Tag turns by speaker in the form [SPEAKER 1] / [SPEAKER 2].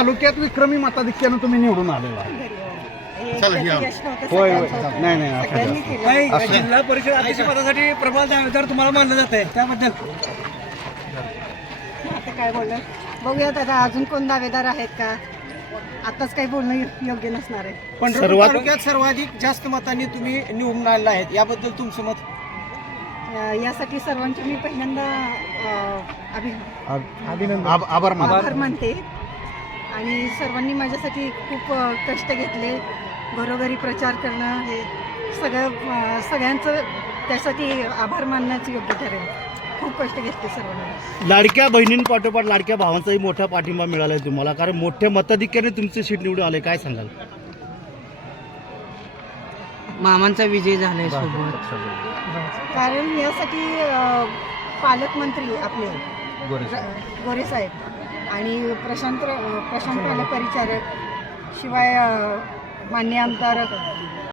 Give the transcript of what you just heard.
[SPEAKER 1] तालुक्यात विक्रमी मताधिक्यानं तुम्ही निवडून आलेला आहे. होय होय नाही
[SPEAKER 2] नाही, जिल्हा परिषद अध्यक्षपदासाठी प्रबळ दावेदार तुम्हाला मानलं जात आहे, त्याबद्दल
[SPEAKER 3] आता काय बोलणार, बघूयात आता अजून कोण दावेदार आहेत का, आताच काही बोलणं योग्य नसणार आहे.
[SPEAKER 2] पंढरपूर तालुक्यात सर्वाधिक जास्त मतांनी तुम्ही निवडून आलेला आहेत, याबद्दल तुमचं मत?
[SPEAKER 3] यासाठी सर्वांचे मी पहिल्यांदा
[SPEAKER 1] आभार मानतो.
[SPEAKER 3] आभार मानते आणि सर्वांनी माझ्यासाठी खूप कष्ट घेतले. घरोघरी प्रचार करणं हे सगळ्यांचं त्यासाठी आभार मानण्याचं योग्य ठरेल. खूप कष्ट घेतले सर्वांनी.
[SPEAKER 4] लाडक्या बहिणींपाठोपाठ लाडक्या भावांचाही मोठा पाठिंबा मिळाला आहे तुम्हाला, कारण मोठ्या मताधिक्याने तुमचे सीट निवडून आले, काय सांगाल?
[SPEAKER 5] मामांचा विजय झालाय सोबत,
[SPEAKER 3] कारण यासाठी पालकमंत्री आपले गोरे साहेब आणि प्रशांत पालक परिचारक, शिवाय मान्य आमदार